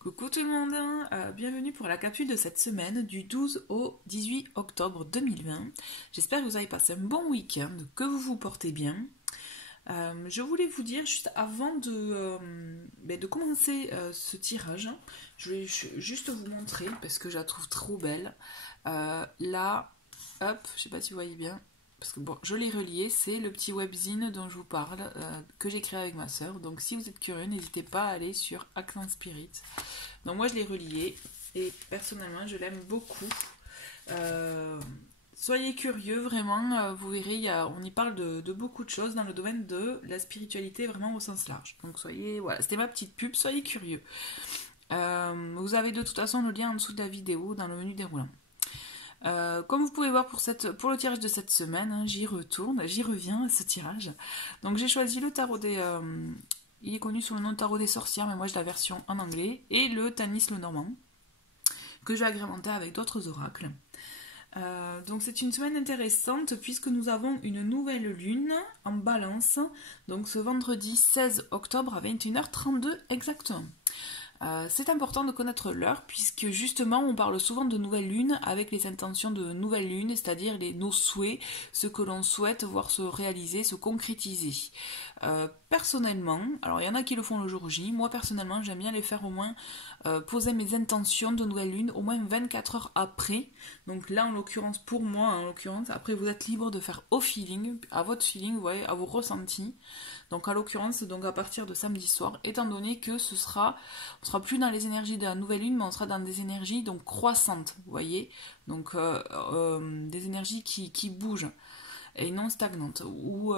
Coucou tout le monde, bienvenue pour la capsule de cette semaine du 12 au 18 octobre 2020. J'espère que vous avez passé un bon week-end, que vous vous portez bien. Je voulais vous dire juste avant de commencer ce tirage, je vais juste vous montrer parce que je la trouve trop belle. Là, hop, je sais pas si vous voyez bien. Parce que bon, je l'ai relié, c'est le petit webzine dont je vous parle, que j'ai créé avec ma soeur. Donc si vous êtes curieux, n'hésitez pas à aller sur Accent Spirit. Donc moi je l'ai relié et personnellement je l'aime beaucoup. Soyez curieux, vraiment, vous verrez, on y parle de beaucoup de choses dans le domaine de la spiritualité vraiment au sens large. Donc soyez, voilà, c'était ma petite pub, soyez curieux. Vous avez de toute façon le lien en dessous de la vidéo dans le menu déroulant. Comme vous pouvez voir pour le tirage de cette semaine, hein, j'y reviens à ce tirage. Donc j'ai choisi le tarot des... il est connu sous le nom de tarot des sorcières, mais moi j'ai la version en anglais, et le Tanis le Normand, que je vais agrémenter avec d'autres oracles. Donc c'est une semaine intéressante puisque nous avons une nouvelle lune en balance, donc ce vendredi 16 octobre à 21h32 exactement. C'est important de connaître l'heure puisque justement on parle souvent de nouvelle lune avec les intentions de nouvelle lune, c'est-à-dire nos souhaits, ce que l'on souhaite voir se réaliser, se concrétiser. Personnellement, alors il y en a qui le font le jour J, moi personnellement j'aime bien les faire au moins poser mes intentions de nouvelle lune au moins 24 heures après. Donc là en l'occurrence pour moi, après vous êtes libre de faire au feeling, à votre feeling, vous voyez, à vos ressentis. Donc à l'occurrence, donc à partir de samedi soir, étant donné que on sera plus dans les énergies de la nouvelle lune, mais on sera dans des énergies donc croissantes, vous voyez, donc des énergies qui bougent et non stagnantes, ou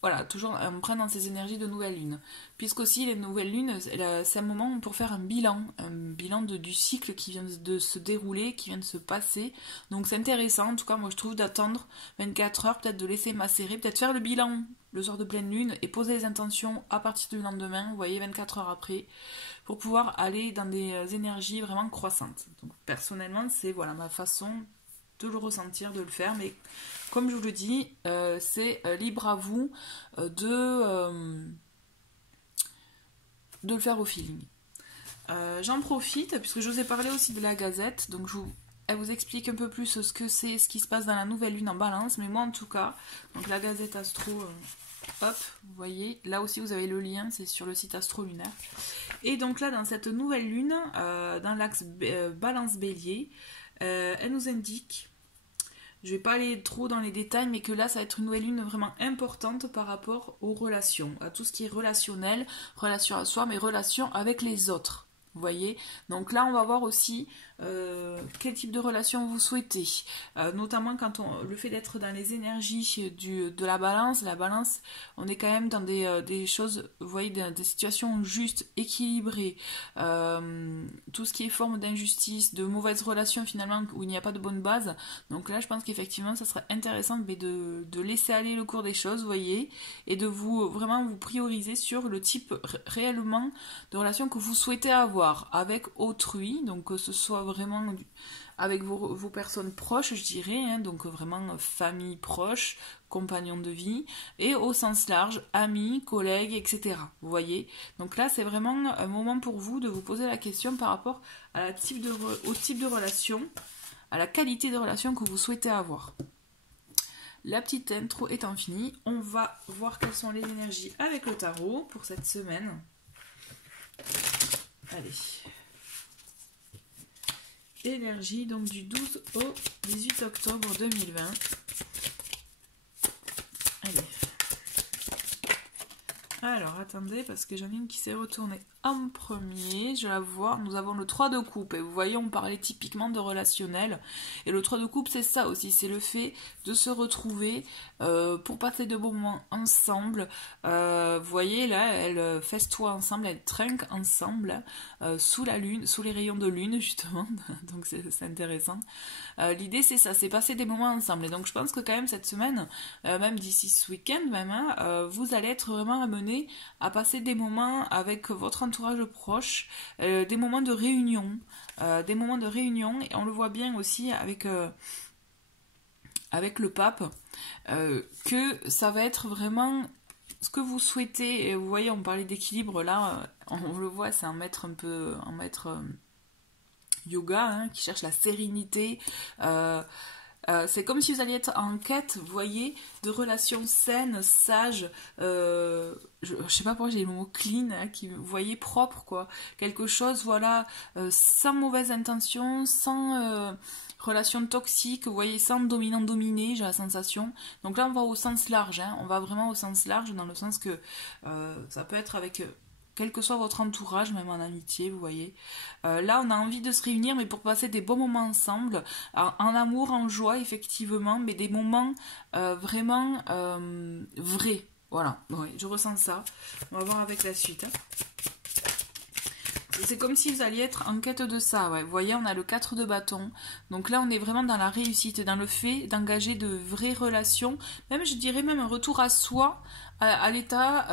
voilà, toujours en prenant ces énergies de nouvelle lune. Puisqu'aussi les nouvelles lunes, c'est un moment pour faire un bilan du cycle qui vient de se dérouler, qui vient de se passer. Donc c'est intéressant, en tout cas moi je trouve d'attendre 24 heures, peut-être de laisser macérer, peut-être faire le bilan le soir de pleine lune et poser les intentions à partir du lendemain, vous voyez, 24 heures après, pour pouvoir aller dans des énergies vraiment croissantes. Donc personnellement, c'est voilà ma façon de le ressentir, de le faire, mais comme je vous le dis, c'est libre à vous de le faire au feeling. J'en profite, puisque je vous ai parlé aussi de la Gazette, donc elle vous explique un peu plus ce que c'est, ce qui se passe dans la nouvelle lune en balance, mais moi en tout cas, donc la Gazette Astro, hop, vous voyez, là aussi vous avez le lien, c'est sur le site Astro Lunaire. Et donc là, dans cette nouvelle lune, dans l'axe Balance Bélier, elle nous indique, je ne vais pas aller trop dans les détails, mais que là, ça va être une nouvelle lune vraiment importante par rapport aux relations, à tout ce qui est relationnel, relation à soi, mais relation avec les autres. Vous voyez, donc là on va voir aussi quel type de relation vous souhaitez, notamment quand le fait d'être dans les énergies de la balance, on est quand même dans des choses, vous voyez, des situations justes, équilibrées, tout ce qui est forme d'injustice, de mauvaises relations finalement où il n'y a pas de bonne base. Donc là je pense qu'effectivement ça serait intéressant de laisser aller le cours des choses, vous voyez, et de vraiment vous prioriser sur le type réellement de relation que vous souhaitez avoir avec autrui, donc que ce soit vraiment avec vos personnes proches, je dirais, hein, donc vraiment famille proche, compagnons de vie, et au sens large, amis, collègues, etc. Vous voyez, donc là c'est vraiment un moment pour vous de vous poser la question par rapport au type de relation, à la qualité de relation que vous souhaitez avoir. La petite intro étant finie, on va voir quelles sont les énergies avec le tarot pour cette semaine. Allez. Énergie donc du 12 au 18 octobre 2020. Allez. Alors attendez parce que j'en ai une qui s'est retournée en premier, je la vois, nous avons le 3 de coupe et vous voyez on parlait typiquement de relationnel et le 3 de coupe c'est ça aussi, c'est le fait de se retrouver pour passer de bons moments ensemble, vous voyez là elles festoient ensemble, elles trinquent ensemble sous la lune, sous les rayons de lune justement, donc c'est intéressant. L'idée c'est ça, c'est passer des moments ensemble et donc je pense que quand même cette semaine, même d'ici ce week-end même, hein, vous allez être vraiment amenés à passer des moments avec votre entourage proche, des moments de réunion, et on le voit bien aussi avec le pape, que ça va être vraiment ce que vous souhaitez. Et vous voyez, on parlait d'équilibre là, on le voit, c'est un maître yoga, hein, qui cherche la sérénité. C'est comme si vous alliez être en quête, vous voyez, de relations saines, sages, je sais pas pourquoi j'ai le mot clean, hein, qui, vous voyez, propre, quoi. Quelque chose, voilà, sans mauvaise intention, sans relation toxique, vous voyez, sans dominant-dominé, j'ai la sensation. Donc là, on va au sens large, hein, on va vraiment au sens large, dans le sens que ça peut être avec... quel que soit votre entourage, même en amitié, vous voyez. Là, on a envie de se réunir, mais pour passer des bons moments ensemble, en amour, en joie, effectivement, mais des moments vraiment vrais. Voilà, ouais, je ressens ça. On va voir avec la suite. Hein. C'est comme si vous alliez être en quête de ça, ouais. Vous voyez, on a le 4 de bâton. Donc là, on est vraiment dans la réussite, dans le fait d'engager de vraies relations. Même, je dirais même un retour à soi, à l'état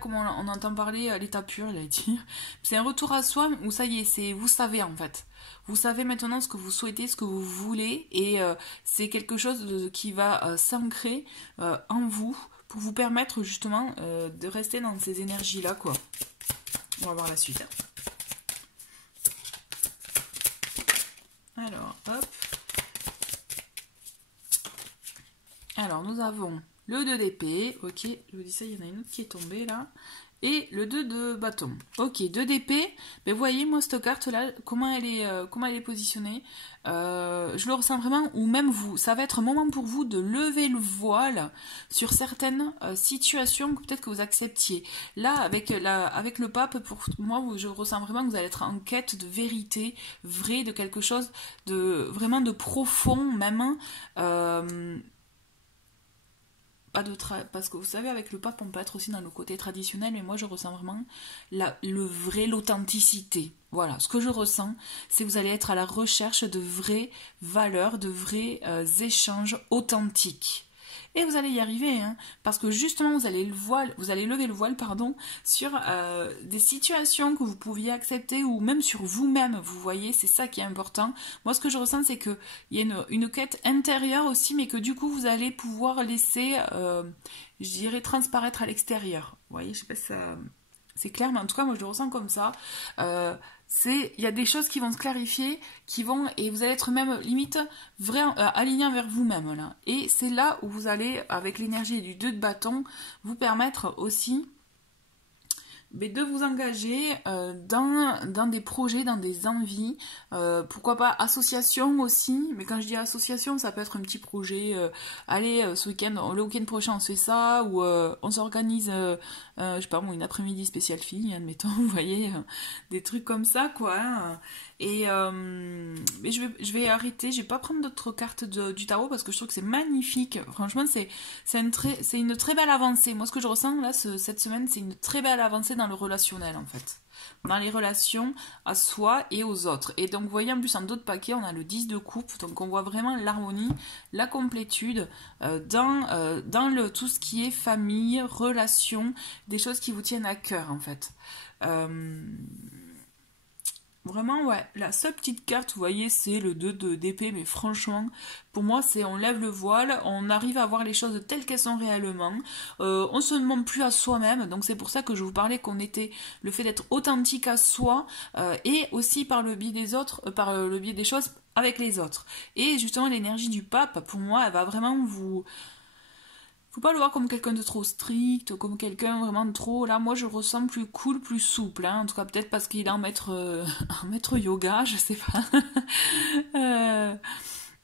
comme on entend parler, à l'état pur, j'allais dire. C'est un retour à soi où ça y est, c'est vous savez en fait. Vous savez maintenant ce que vous souhaitez, ce que vous voulez, et c'est quelque chose qui va s'ancrer en vous pour vous permettre justement de rester dans ces énergies-là, quoi. On va voir la suite. Alors, hop. Alors, nous avons le 2 d'épée. Ok, je vous dis ça, il y en a une autre qui est tombée là. Et le 2 de bâton. Ok, 2 d'épée. Mais vous voyez, moi, cette carte-là, comment elle est positionnée. Je le ressens vraiment, ou même vous. Ça va être un moment pour vous de lever le voile sur certaines situations que peut-être que vous acceptiez. Là, avec le pape, pour moi, je ressens vraiment que vous allez être en quête de vérité, vraie, de quelque chose de vraiment de profond, même. Parce que vous savez, avec le pape, on peut être aussi dans le côté traditionnel, mais moi je ressens vraiment l'authenticité. Voilà, ce que je ressens, c'est que vous allez être à la recherche de vraies valeurs, de vrais échanges authentiques. Et vous allez y arriver, hein, parce que justement vous allez lever le voile, pardon, sur des situations que vous pouviez accepter, ou même sur vous-même, vous voyez, c'est ça qui est important. Moi, ce que je ressens, c'est qu'il y a une quête intérieure aussi, mais que du coup, vous allez pouvoir laisser, je dirais, transparaître à l'extérieur. Vous voyez, je sais pas si ça... C'est clair, mais en tout cas, moi, je le ressens comme ça. Il y a des choses qui vont se clarifier, et vous allez être même limite aligné vers vous-même là. Et c'est là où vous allez, avec l'énergie du 2 de bâton, vous permettre aussi de vous engager dans des projets, dans des envies, pourquoi pas association aussi, mais quand je dis association, ça peut être un petit projet, allez, ce week-end, le week-end prochain on se fait ça, ou on s'organise, je sais pas, une après-midi spéciale fille, admettons, vous voyez, des trucs comme ça, quoi, hein. Et mais je vais arrêter, je vais pas prendre d'autres cartes du tarot parce que je trouve que c'est magnifique. Franchement, c'est une très belle avancée. Moi, ce que je ressens là cette semaine, c'est une très belle avancée dans le relationnel en fait. Dans les relations à soi et aux autres. Et donc, vous voyez, en plus, en d'autres paquets, on a le 10 de coupe. Donc, on voit vraiment l'harmonie, la complétude dans tout ce qui est famille, relations, des choses qui vous tiennent à cœur en fait. Vraiment, ouais, la seule petite carte, vous voyez, c'est le 2 d'épée, mais franchement, pour moi, c'est on lève le voile, on arrive à voir les choses telles qu'elles sont réellement, on se demande plus à soi-même, donc c'est pour ça que je vous parlais qu'on était, le fait d'être authentique à soi, et aussi par le biais des autres, par le biais des choses avec les autres. Et justement, l'énergie du pape, pour moi, elle va vraiment vous... Faut pas le voir comme quelqu'un de trop strict, comme quelqu'un vraiment de trop... Là, moi, je ressens plus cool, plus souple. Hein. En tout cas, peut-être parce qu'il est en maître yoga, je sais pas.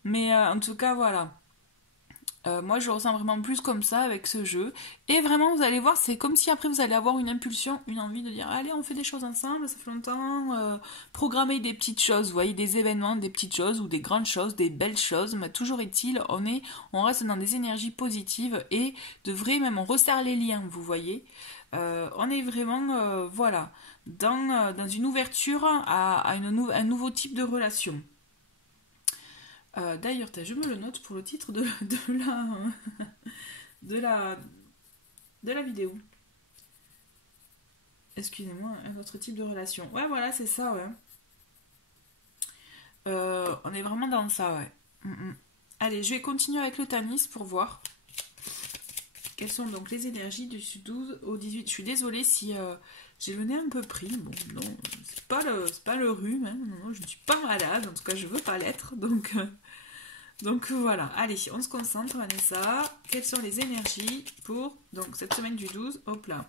Mais en tout cas, voilà. Moi, je le ressens vraiment plus comme ça avec ce jeu. Et vraiment, vous allez voir, c'est comme si après, vous allez avoir une impulsion, une envie de dire « Allez, on fait des choses ensemble, ça fait longtemps. Programmer des petites choses, vous voyez, des événements, des petites choses ou des grandes choses, des belles choses. Mais toujours est-il, on reste dans des énergies positives et de vrai, même on resserre les liens, vous voyez. On est vraiment, voilà, dans une ouverture à un nouveau type de relation. D'ailleurs, je me le note pour le titre de la vidéo. Excusez-moi, un autre type de relation. Ouais, voilà, c'est ça, ouais. On est vraiment dans ça, ouais. Allez, je vais continuer avec le Tanis pour voir. quelles sont donc les énergies du 12 au 18? Je suis désolée si j'ai le nez un peu pris. Bon, non, c'est pas le rhume. Hein. Non, je ne suis pas malade. En tout cas, je veux pas l'être. Donc voilà. Allez, on se concentre, Vanessa. Quelles sont les énergies pour donc cette semaine du 12? Hop là,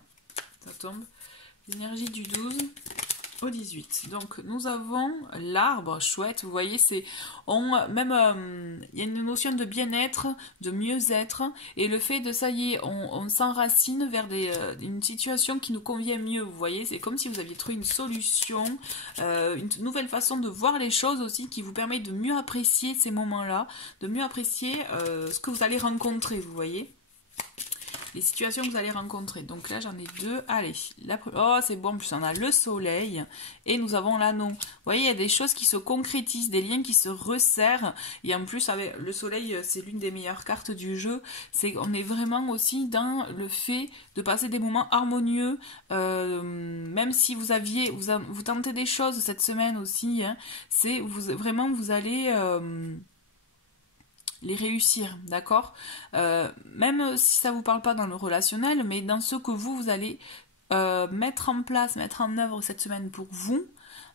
ça tombe. L'énergie du 12 au 18. Donc nous avons l'arbre, chouette, vous voyez, c'est il y a une notion de bien-être, de mieux-être, et le fait de ça y est, on s'enracine vers une situation qui nous convient mieux, vous voyez, c'est comme si vous aviez trouvé une solution, une nouvelle façon de voir les choses aussi qui vous permet de mieux apprécier ces moments-là, de mieux apprécier ce que vous allez rencontrer, vous voyez. Les situations que vous allez rencontrer. Donc là, j'en ai deux. Allez, oh, c'est bon. En plus, on a le soleil et nous avons l'anneau. Vous voyez, il y a des choses qui se concrétisent, des liens qui se resserrent. Et en plus, avec le soleil, c'est l'une des meilleures cartes du jeu. On est vraiment aussi dans le fait de passer des moments harmonieux. Même si vous tentez des choses cette semaine aussi, hein, vraiment, vous allez... les réussir, d'accord, même si ça vous parle pas dans le relationnel, mais dans ce que vous allez mettre en place, mettre en œuvre cette semaine pour vous,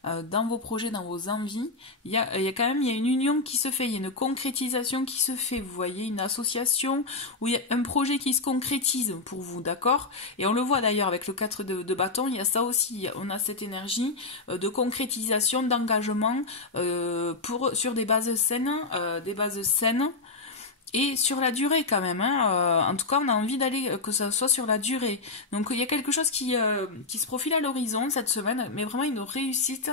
dans vos projets, dans vos envies, il y a une union qui se fait, il y a une concrétisation qui se fait, vous voyez, une association où il y a un projet qui se concrétise pour vous, d'accord, et on le voit d'ailleurs avec le 4 de bâton, il y a ça aussi, on a cette énergie de concrétisation, d'engagement sur des bases saines, et sur la durée quand même, hein. En tout cas on a envie d'aller que ça soit sur la durée. Donc il y a quelque chose qui se profile à l'horizon cette semaine, mais vraiment une réussite,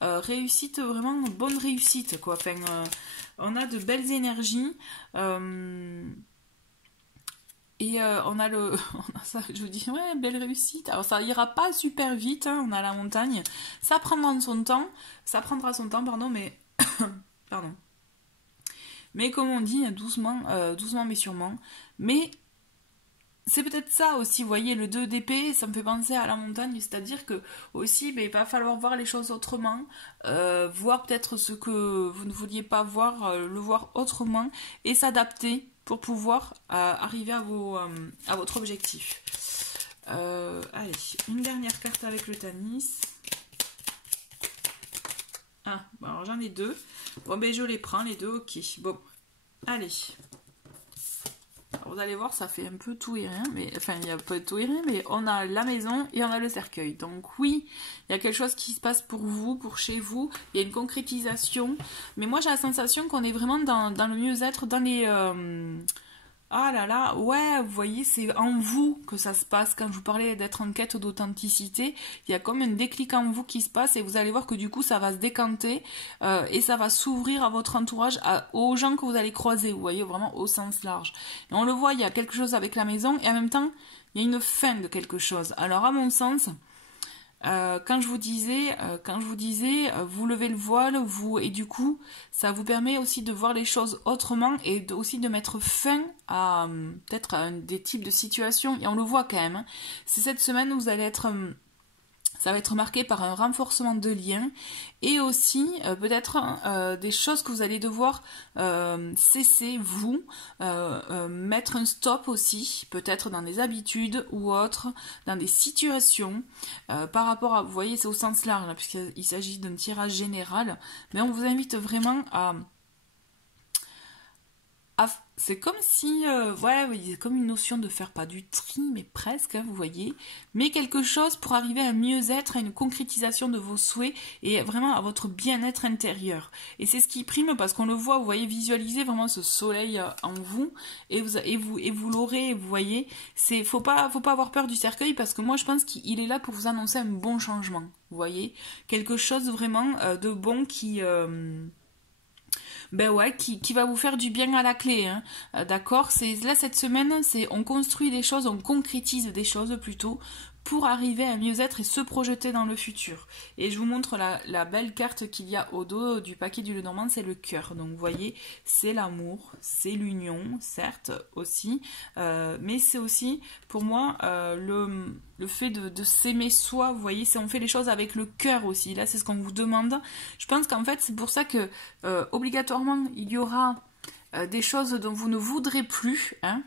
vraiment une bonne réussite quoi. Enfin, on a de belles énergies. Et on a ça, je vous dis, ouais, belle réussite. Alors ça ira pas super vite, hein, on a la montagne. Ça prendra son temps, pardon, mais... pardon. Mais comme on dit, doucement mais sûrement. Mais c'est peut-être ça aussi, vous voyez, le 2 d'épée, ça me fait penser à la montagne, c'est-à-dire que aussi, il va falloir voir les choses autrement, voir peut-être ce que vous ne vouliez pas voir, le voir autrement, et s'adapter pour pouvoir arriver à votre objectif. Allez, une dernière carte avec le Tanis. Ah, bon, alors j'en ai deux. Bon, ben je les prends, les deux, ok. Bon, allez. Alors, vous allez voir, ça fait un peu tout et rien, mais enfin, il y a pas de tout et rien, mais on a la maison et on a le cercueil. Donc oui, il y a quelque chose qui se passe pour vous, pour chez vous, il y a une concrétisation. Mais moi, j'ai la sensation qu'on est vraiment dans le mieux-être, dans les... Ah là là, ouais, vous voyez, c'est en vous que ça se passe. Quand je vous parlais d'être en quête d'authenticité, il y a comme un déclic en vous qui se passe et vous allez voir que du coup, ça va se décanter et ça va s'ouvrir à votre entourage, aux gens que vous allez croiser, vous voyez, vraiment au sens large. Et on le voit, il y a quelque chose avec la maison et en même temps, il y a une fin de quelque chose. Alors à mon sens... quand je vous disais, vous levez le voile, et du coup, ça vous permet aussi de voir les choses autrement et aussi de mettre fin à peut-être des types de situations. Et on le voit quand même. Hein. C'est cette semaine où vous allez être... ça va être marqué par un renforcement de liens et aussi peut-être des choses que vous allez devoir cesser, vous, mettre un stop aussi, peut-être dans des habitudes ou autres, dans des situations, par rapport à, vous voyez, c'est au sens large, là, puisqu'il s'agit d'un tirage général, mais on vous invite vraiment à c'est comme si, c'est comme une notion de faire pas du tri, mais presque, hein, vous voyez, mais quelque chose pour arriver à un mieux-être, à une concrétisation de vos souhaits et vraiment à votre bien-être intérieur. Et c'est ce qui prime parce qu'on le voit, vous voyez, visualiser vraiment ce soleil en vous et vous l'aurez, vous voyez. Faut pas avoir peur du cercueil parce que moi je pense qu'il est là pour vous annoncer un bon changement, vous voyez, quelque chose vraiment de bon qui va vous faire du bien à la clé, hein. D'accord, là cette semaine, on construit des choses, on concrétise des choses plutôt pour arriver à mieux-être et se projeter dans le futur. Et je vous montre la belle carte qu'il y a au dos du paquet du Lenormand, c'est le cœur. Donc vous voyez, c'est l'amour, c'est l'union, certes aussi, mais c'est aussi pour moi le fait de s'aimer soi, vous voyez, on fait les choses avec le cœur aussi. Là, c'est ce qu'on vous demande. Je pense qu'en fait, c'est pour ça que obligatoirement, il y aura des choses dont vous ne voudrez plus, hein.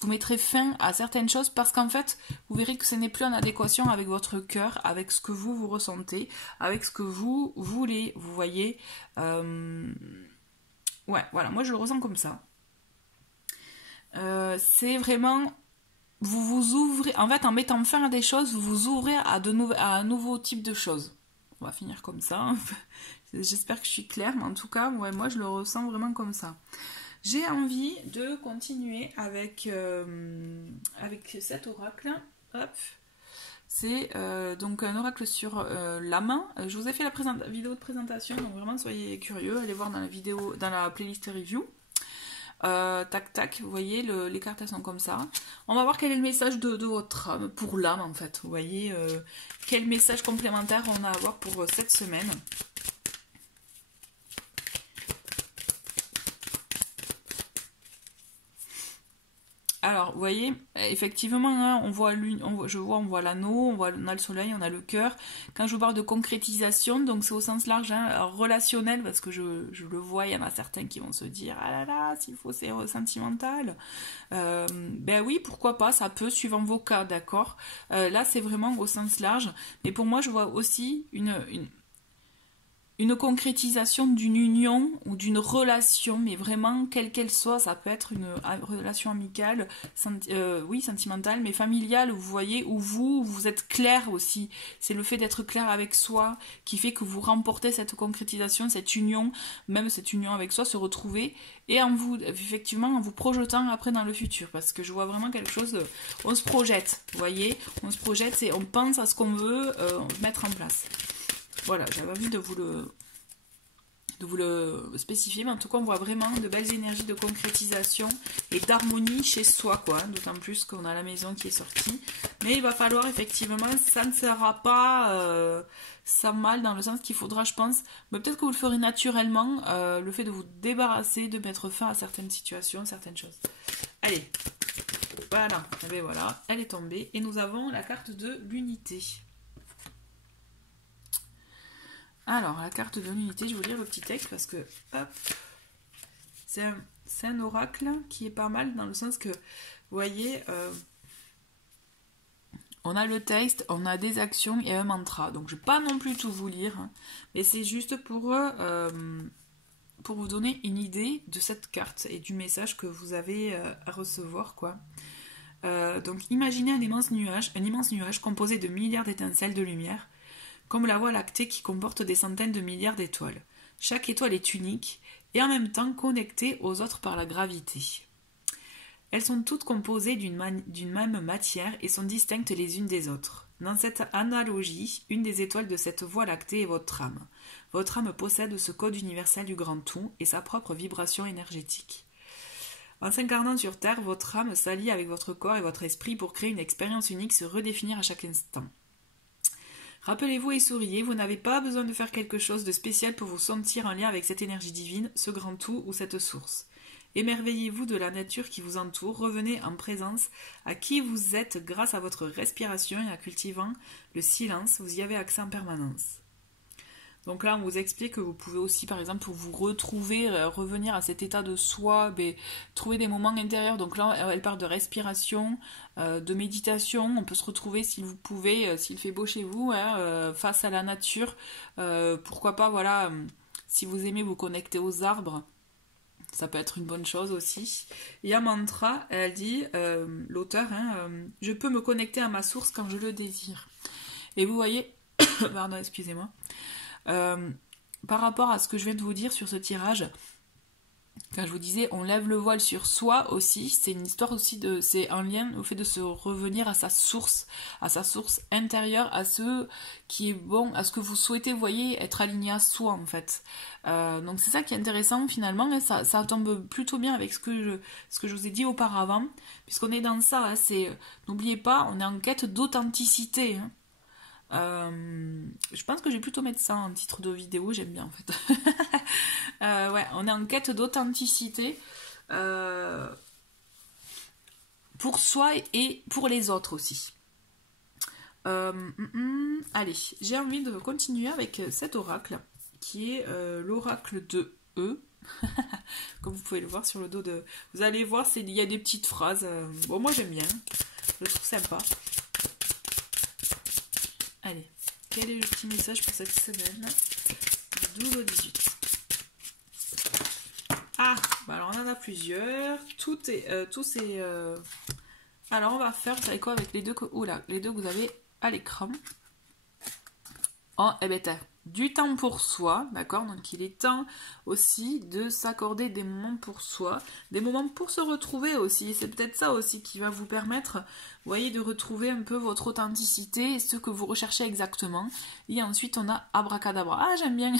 vous mettrez fin à certaines choses parce qu'en fait, vous verrez que ce n'est plus en adéquation avec votre cœur, avec ce que vous ressentez, avec ce que vous voulez, vous voyez. Ouais, voilà, moi je le ressens comme ça. C'est vraiment... Vous vous ouvrez... En fait, en mettant fin à des choses, vous vous ouvrez à un nouveau type de choses. On va finir comme ça. J'espère que je suis claire, mais en tout cas, ouais, moi je le ressens vraiment comme ça. J'ai envie de continuer avec cet oracle. Hop. C'est donc un oracle sur la main. Je vous ai fait la vidéo de présentation, donc vraiment soyez curieux, allez voir dans la vidéo, dans la playlist review. Tac tac, vous voyez, les cartes elles sont comme ça. On va voir quel est le message de votre âme, pour l'âme en fait. Vous voyez, quel message complémentaire on a à avoir pour cette semaine. Alors, vous voyez, effectivement, hein, on voit l'anneau, on a le soleil, on a le cœur. Quand je vous parle de concrétisation, donc c'est au sens large, hein, relationnel, parce que je le vois, il y en a certains qui vont se dire « Ah là là, s'il faut, c'est sentimental ». Ben oui, pourquoi pas, ça peut, suivant vos cas, d'accord. Là, c'est vraiment au sens large. Mais pour moi, je vois aussi une concrétisation d'une union ou d'une relation, mais vraiment, quelle qu'elle soit, ça peut être une relation amicale, oui, sentimentale, mais familiale, vous voyez, où vous êtes clair aussi. C'est le fait d'être clair avec soi qui fait que vous remportez cette concrétisation, cette union, même cette union avec soi, se retrouver, et effectivement, en vous projetant après dans le futur, parce que je vois vraiment quelque chose on se projette, vous voyez, on se projette, on pense à ce qu'on veut mettre en place. Voilà, j'avais envie de vous le spécifier, mais en tout cas on voit vraiment de belles énergies de concrétisation et d'harmonie chez soi, quoi, d'autant plus qu'on a la maison qui est sortie. Mais il va falloir effectivement, ça ne sera pas ça mal dans le sens qu'il faudra, je pense, mais peut-être que vous le ferez naturellement, le fait de vous débarrasser, de mettre fin à certaines situations, certaines choses. Allez, voilà, et bien voilà, elle est tombée, et nous avons la carte de l'unité. Alors, la carte de l'unité, je vais vous lire le petit texte parce que, hop, c'est un oracle qui est pas mal dans le sens que, vous voyez, on a le texte, on a des actions et un mantra. Donc, je ne vais pas non plus tout vous lire, hein, mais c'est juste pour vous donner une idée de cette carte et du message que vous avez à recevoir, quoi. Donc, imaginez un immense nuage composé de milliards d'étincelles de lumière, comme la Voie lactée qui comporte des centaines de milliards d'étoiles. Chaque étoile est unique et en même temps connectée aux autres par la gravité. Elles sont toutes composées d'une même matière et sont distinctes les unes des autres. Dans cette analogie, une des étoiles de cette Voie lactée est votre âme. Votre âme possède ce code universel du grand tout et sa propre vibration énergétique. En s'incarnant sur Terre, votre âme s'allie avec votre corps et votre esprit pour créer une expérience unique, se redéfinir à chaque instant. Rappelez-vous et souriez, vous n'avez pas besoin de faire quelque chose de spécial pour vous sentir en lien avec cette énergie divine, ce grand tout ou cette source. Émerveillez-vous de la nature qui vous entoure, revenez en présence à qui vous êtes grâce à votre respiration et en cultivant le silence, vous y avez accès en permanence. Donc là, on vous explique que vous pouvez aussi, par exemple, pour vous retrouver, revenir à cet état de soi, trouver des moments intérieurs. Donc là, elle parle de respiration, de méditation. On peut se retrouver, si vous pouvez, s'il fait beau chez vous, face à la nature. Pourquoi pas, voilà, si vous aimez vous connecter aux arbres, ça peut être une bonne chose aussi. Et un mantra, elle dit, l'auteur, je peux me connecter à ma source quand je le désire. Et vous voyez, pardon, excusez-moi. Par rapport à ce que je viens de vous dire sur ce tirage, quand je vous disais on lève le voile sur soi aussi, c'est une histoire aussi c'est un lien au fait de se revenir à sa source intérieure, à ce qui est bon, à ce que vous souhaitez, vous voyez, être aligné à soi en fait. Donc c'est ça qui est intéressant finalement, et ça tombe plutôt bien avec ce que je vous ai dit auparavant, puisqu'on est dans ça, n'oubliez pas, on est en quête d'authenticité, hein. Je pense que je vais plutôt mettre ça en titre de vidéo, j'aime bien en fait. Ouais, on est en quête d'authenticité pour soi et pour les autres aussi. Allez, j'ai envie de continuer avec cet oracle qui est l'oracle de E. Comme vous pouvez le voir sur le dos de... Vous allez voir, il y a des petites phrases. Bon, moi j'aime bien. Je le trouve sympa. Allez, quel est le petit message pour cette semaine? 12 au 18. Ah, bah alors on en a plusieurs. Tout est... tous est... Alors on va faire, vous savez quoi, avec les deux que... Oula, les deux que vous avez à l'écran. Oh, eh ben t'as du temps pour soi, d'accord? Donc il est temps aussi de s'accorder des moments pour soi, des moments pour se retrouver aussi. C'est peut-être ça aussi qui va vous permettre, vous voyez, de retrouver un peu votre authenticité et ce que vous recherchez exactement. Et ensuite on a abracadabra. Ah, j'aime bien.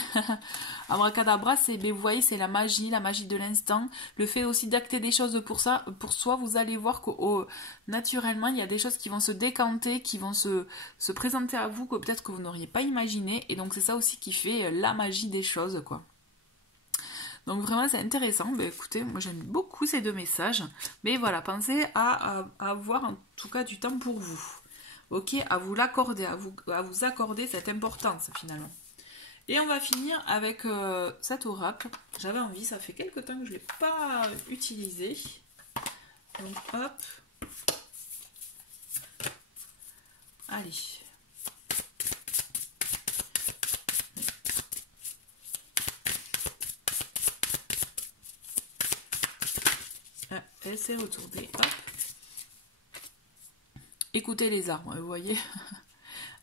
Abracadabra, c'est, vous voyez, c'est la magie de l'instant. Le fait aussi d'acter des choses pour ça, pour soi, vous allez voir que naturellement il y a des choses qui vont se décanter, qui vont se présenter à vous que peut-être que vous n'auriez pas imaginé. Et donc c'est ça aussi qui fait la magie des choses, quoi. Donc vraiment c'est intéressant. Ben, écoutez, moi j'aime beaucoup ces deux messages. Mais voilà, pensez à avoir en tout cas du temps pour vous. Ok, à vous l'accorder, à vous accorder cette importance finalement. Et on va finir avec cet oracle. J'avais envie, ça fait quelques temps que je ne l'ai pas utilisé. Donc hop. Allez. Elle s'est retournée. Hop. Écoutez les arbres, vous voyez.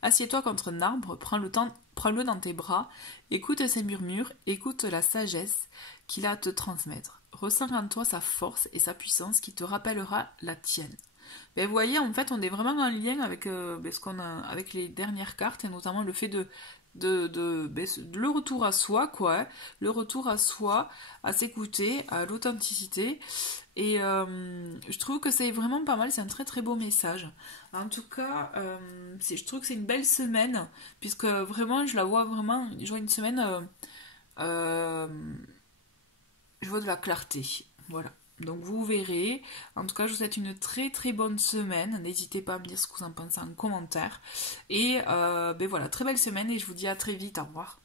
Assieds-toi contre un arbre, prends-le dans tes bras, écoute ses murmures, écoute la sagesse qu'il a à te transmettre. Ressens en toi sa force et sa puissance qui te rappellera la tienne. Ben, vous voyez, en fait, on est vraiment en lien avec ce qu'on a avec les dernières cartes, et notamment le fait de le retour à soi, quoi, hein, le retour à soi, à s'écouter, à l'authenticité. Et je trouve que c'est vraiment pas mal, c'est un très très beau message. En tout cas, je trouve que c'est une belle semaine, puisque vraiment, je la vois vraiment, je vois une semaine, je vois de la clarté, voilà. Donc vous verrez, en tout cas je vous souhaite une très très bonne semaine, n'hésitez pas à me dire ce que vous en pensez en commentaire. Et voilà, très belle semaine et je vous dis à très vite, au revoir.